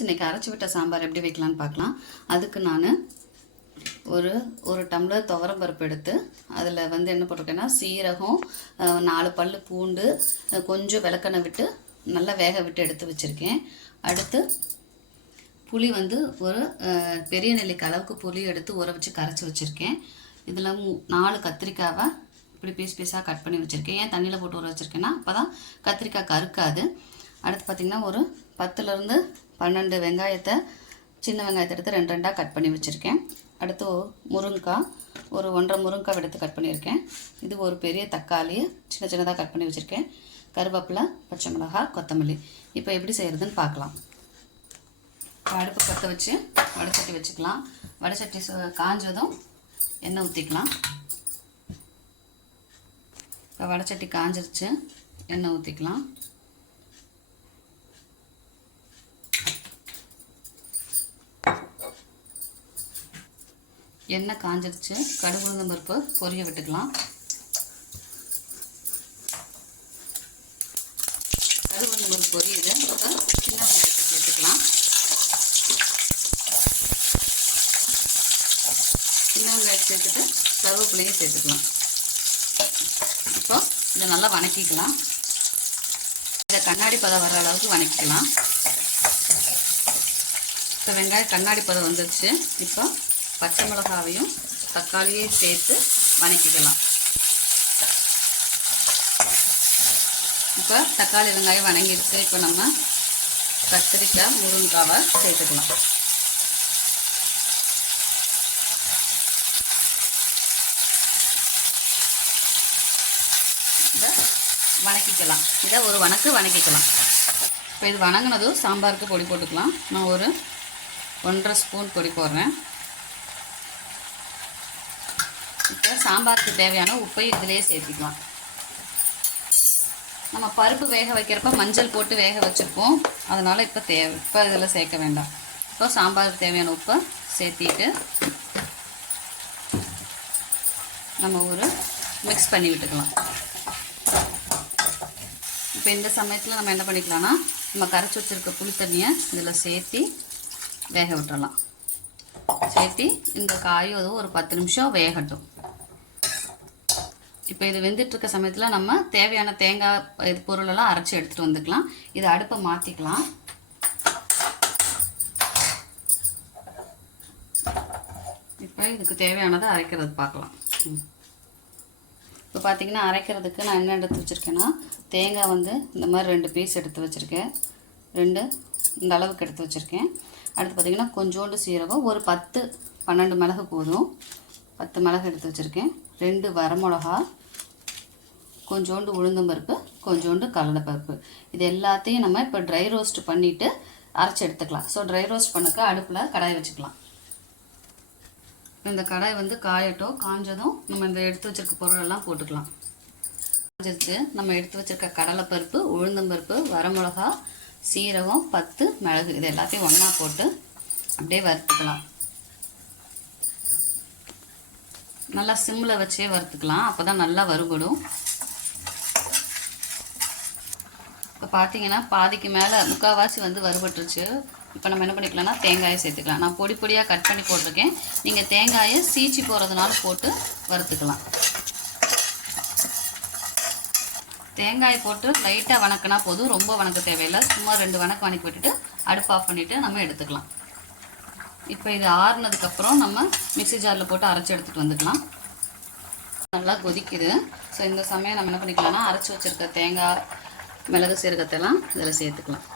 Friends இன்றைக்கி அரைச்சி விட்ட சாம்பார் எப்படி வைக்கலான்னு பார்க்கலாம். அதுக்கு நான் ஒரு ஒரு டம்ளர் துவரம் பருப்பு எடுத்து அதில் வந்து என்ன போட்டிருக்கேன்னா சீரகம் நாலு பல் பூண்டு கொஞ்சம் விளக்கெண்ணெய் விட்டு நல்லா வேக விட்டு எடுத்து வச்சுருக்கேன். அடுத்து புளி வந்து ஒரு பெரிய நெல்லிக்காய் அளவுக்கு புளி எடுத்து ஊற வச்சு கரைச்சி வச்சுருக்கேன். இதில் நாலு கத்திரிக்காவை இப்படி பீஸ் பீஸாக கட் பண்ணி வச்சுருக்கேன். ஏன் தண்ணியில் போட்டு ஊற வச்சுருக்கேன்னா அப்போ தான் கத்திரிக்காய் கருக்காது. அடுத்து பார்த்திங்கன்னா ஒரு பத்துலேருந்து பன்னெண்டு வெங்காயத்தை சின்ன வெங்காயத்தை எடுத்து ரெண்டு ரெண்டாக கட் பண்ணி வச்சுருக்கேன். அடுத்து முருங்கைக்காய் ஒரு ஒன்றரை முருங்கைக்காய் எடுத்து கட் பண்ணியிருக்கேன். இது ஒரு பெரிய தக்காளி சின்ன சின்னதாக கட் பண்ணி வச்சுருக்கேன். கருவேப்பிலை பச்சை மிளகாய் கொத்தமல்லி. இப்போ எப்படி செய்கிறதுன்னு பார்க்கலாம். அடுப்பு பற்ற வச்சு வடைச்சட்டி வச்சுக்கலாம். வடைச்சட்டி சு- காஞ்சதும் எண்ணெய் ஊற்றிக்கலாம் இப்போ வடைச்சட்டி காஞ்சிருச்சு எண்ணெய் ஊற்றிக்கலாம் எண்ணெய் காஞ்சிருச்சு. கடுகு உளுந்தம் பருப்பு பொரிய விட்டுக்கலாம். கடுகு உளுந்தம் பருப்பு பொரியுது. இப்போ சின்ன வெங்காயத்தை சேர்த்துக்கலாம். சின்ன வெங்காயம் சேர்த்துட்டு கருவேப்பிலையும் சேர்த்துக்கலாம். இப்போ இதை நல்லா வணக்கிக்கலாம். இதை கண்ணாடி பதம் வர அளவுக்கு வணக்கிக்கலாம். இப்போ வெங்காயம் கண்ணாடி பதம் வந்துருச்சு. இப்போ பச்சை மிளகாவையும் தக்காளியையும் சேர்த்து வணக்கிக்கலாம். இப்போ தக்காளி வெங்காயம் வணங்கிடுச்சு. இப்போ நம்ம கத்திரிக்காய் முருங்கைக்காவை சேர்த்துக்கலாம். இதை வணக்கிக்கலாம். இதை ஒரு வணக்கு வணக்கிக்கலாம். இப்போ இது வணங்கினதும் சாம்பாருக்கு பொடி போட்டுக்கலாம். நான் ஒரு ஒன்றரை ஸ்பூன் பொடி போடுறேன். இப்போ சாம்பாருக்கு தேவையான உப்பையும் இதிலே சேர்த்துக்கலாம். நம்ம பருப்பு வேக வைக்கிறப்ப மஞ்சள் போட்டு வேக வச்சுருப்போம். அதனால் இப்போ தேவை இப்போ இதில் சேர்க்க வேண்டாம். இப்போ சாம்பாருக்கு தேவையான உப்பை சேர்த்திட்டு நம்ம ஒரு மிக்ஸ் பண்ணி விட்டுக்கலாம். இப்போ இந்த சமயத்தில் நம்ம என்ன பண்ணிக்கலாம்னா நம்ம கரைச்சி வச்சுருக்க புளி தண்ணியை இதில் சேர்த்தி வேக விட்டுறலாம். சேர்த்தி இந்த காயும் அதுவும் ஒரு பத்து நிமிஷம் வேகட்டும். இப்போ இது வெந்துட்டுருக்க சமயத்தில் நம்ம தேவையான தேங்காய் இது பொருளெல்லாம் அரைச்சி எடுத்துகிட்டு வந்துக்கலாம். இதை அடுப்பை மாற்றிக்கலாம் இப்போ இதுக்கு தேவையானதை அரைக்கிறது பார்க்கலாம். ம். இப்போ பார்த்தீங்கன்னா அரைக்கிறதுக்கு நான் என்ன எடுத்து வச்சுருக்கேன்னா தேங்காய் வந்து இந்த மாதிரி ரெண்டு பீஸ் எடுத்து வச்சுருக்கேன். ரெண்டு இந்த அளவுக்கு எடுத்து வச்சுருக்கேன். அடுத்து பார்த்திங்கன்னா கொஞ்சோண்டு சீரகம் ஒரு பத்து பன்னெண்டு மிளகு போதும். பத்து மிளகு எடுத்து வச்சுருக்கேன். ரெண்டு வரமிளகா கொஞ்சோண்டு உளுந்தம்பருப்பு கொஞ்சோண்டு கடலைப்பருப்பு. இது எல்லாத்தையும் நம்ம இப்போ ட்ரை ரோஸ்ட் பண்ணிவிட்டு அரைச்சி எடுத்துக்கலாம். ஸோ ட்ரை ரோஸ்ட் பண்ணக்க அடுப்பில் கடாய் வச்சுக்கலாம். இந்த கடாய் வந்து காயட்டும் காஞ்சதும் நம்ம இந்த எடுத்து வச்சிருக்க பொருளெல்லாம் போட்டுக்கலாம். காஞ்சிருச்சு. நம்ம எடுத்து வச்சுருக்க கடலைப்பருப்பு உளுந்தம்பருப்பு வரமிளகா சீரகம் பத்து மிளகு. இது எல்லாத்தையும் ஒன்றா போட்டு அப்படியே வறுத்துக்கலாம். நல்லா சிம்மில் வச்சே வறுத்துக்கலாம். அப்போ தான் நல்லா வறுபடும். இப்போ பார்த்தீங்கன்னா பாதிக்கு மேலே முக்கால்வாசி வந்து வறுபட்டுருச்சு. இப்போ நம்ம என்ன பண்ணிக்கலாம்னா தேங்காயை சேர்த்துக்கலாம். நான் பொடி பொடியாக கட் பண்ணி போட்டிருக்கேன். நீங்கள் தேங்காயை சீச்சி போகிறதுனால போட்டு வறுத்துக்கலாம். தேங்காய் போட்டு லைட்டாக வணக்கினா போதும். ரொம்ப வணக்க தேவையில்லை. சும்மா ரெண்டு வணக்கம் வணக்கி விட்டுட்டு அடுப்பு ஆஃப் பண்ணிவிட்டு நம்ம எடுத்துக்கலாம். இப்போ இது ஆறுனதுக்கப்புறம் நம்ம மிக்ஸி ஜாரில் போட்டு அரைச்சி எடுத்துகிட்டு வந்துக்கலாம். நல்லா கொதிக்குது. ஸோ இந்த சமயம் நம்ம என்ன பண்ணிக்கலாம்னா அரைச்சி வச்சுருக்க தேங்காய் மிளகு சீரகத்தெல்லாம் இதில் சேர்த்துக்கலாம்.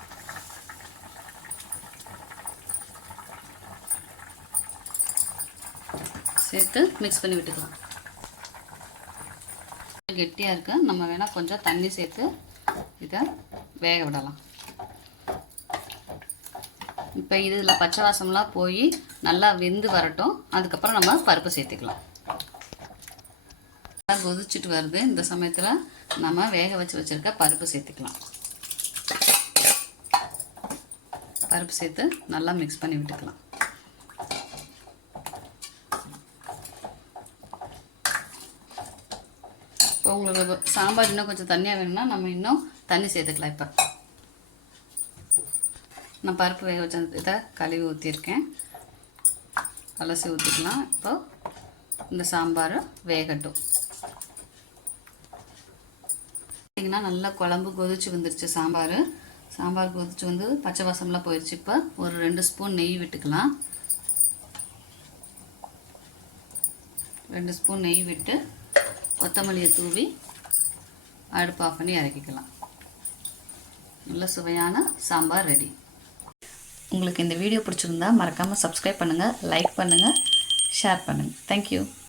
சேர்த்து மிக்ஸ் பண்ணி விட்டுக்கலாம். கெட்டியாக இருக்குது நம்ம வேணால் கொஞ்சம் தண்ணி சேர்த்து இதை வேக விடலாம். இப்போ இதில் பச்சை வாசம்லாம் போய் நல்லா வெந்து வரட்டும். அதுக்கப்புறம் நம்ம பருப்பு சேர்த்துக்கலாம். நல்லா கொதிச்சுட்டு வருது. இந்த சமயத்தில் நம்ம வேக வச்சு வச்சுருக்க பருப்பு சேர்த்துக்கலாம். பருப்பு சேர்த்து நல்லா மிக்ஸ் பண்ணி விட்டுக்கலாம். இப்போ உங்களுக்கு சாம்பார் இன்னும் கொஞ்சம் தண்ணியாக வேணும்னா நம்ம இன்னும் தண்ணி சேர்த்துக்கலாம் இப்போ. நான் பருப்பு வேக வச்ச இதை கழுவி ஊற்றிருக்கேன் அலசி ஊற்றிக்கலாம் இப்போ இந்த சாம்பார் வேகட்டும். பார்த்தீங்கன்னா நல்லா குழம்பு கொதிச்சு வந்துருச்சு சாம்பார். சாம்பார் கொதிச்சு வந்து பச்சை வாசம்லாம் போயிடுச்சு இப்போ. ஒரு ரெண்டு ஸ்பூன் நெய் விட்டுக்கலாம். ரெண்டு ஸ்பூன் நெய் விட்டு கொத்தமல்லியை தூவி அடுப்பு ஆஃப் பண்ணி இறக்கிக்கலாம். நல்ல சுவையான சாம்பார் ரெடி உங்களுக்கு இந்த வீடியோ பிடிச்சிருந்தா மறக்காமல் சப்ஸ்கிரைப் பண்ணுங்கள் லைக் பண்ணுங்கள் ஷேர் பண்ணுங்கள் தேங்க்யூ